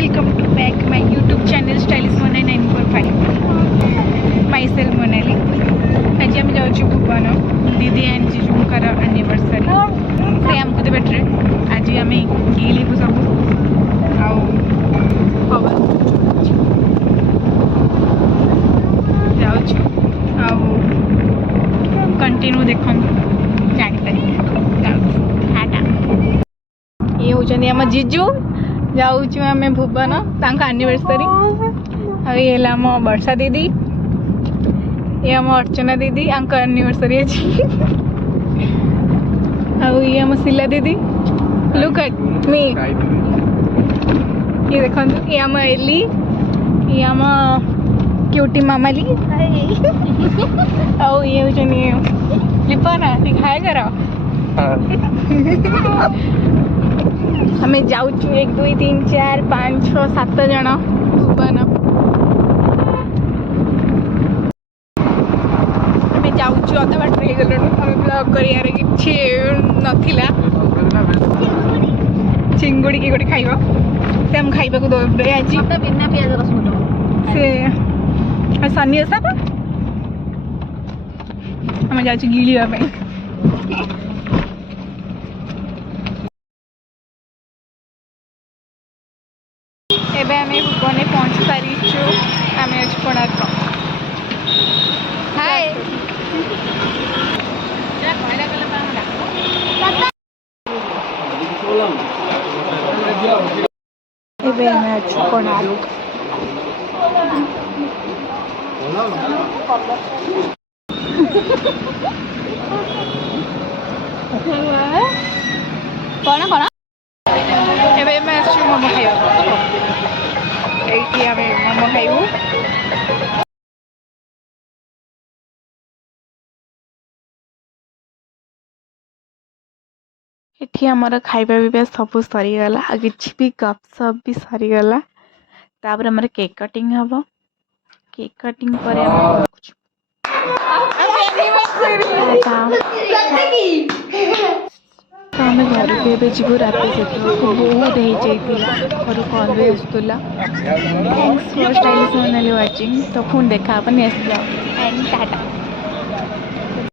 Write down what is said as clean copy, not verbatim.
Welcome to back my YouTube channel stylish Mona 945 myself Monali. आज आम जाऊँ भुवन दीदी एंड जीजूंकर एनिवर्सरी से आमको देवे ट्रिट। आज आम गिलू सब जाऊँ कंटिन्यू देखो जापारे ये होचंदी आम जीजू जाऊँ आम भुवन एनिवर्सरी। ये आम वर्षा दीदी ये आम अर्चना दीदी एनिवर्सरी अच्छी ये आम शिला दीदी लुक एट मी ये देखो ये आम एली ये आम क्यूटी मामाली आउ ये होचंदी लिपना दिखाए करो हमें जाऊँ 1 2 3 4 5 6 7 जन भुवन हमें जाऊँ अधा बाट हो गलु हमें ब्लॉग कर कि नाला चिंगुड़ी की गोटे खाइब से हम खाइबा को दे आज बिना पियाज रसुण से सनी ओसा आम जाऊँ गिलिया एबे आम भुवन पहुँची सारीचु आम अच्छे कोणार्क। हाय एबे आम अच्छे कोणार्क कौन कौन एबे आम अच्छे मोमो खाइबा ये मोमो खाइबू। एठी हमर खाइबा पीबा सब सरीगला किसी भी गपसप भी सरीगला तापर हमर केक कटिंग हम केक कटिंग पर आम घर को एवं जीव राति से बहुत हो घर कॉल भी आसूला। Thanks for stylish Monali watching तो पुणी देखा नेक्स्ट ब्लॉग एंड टाटा।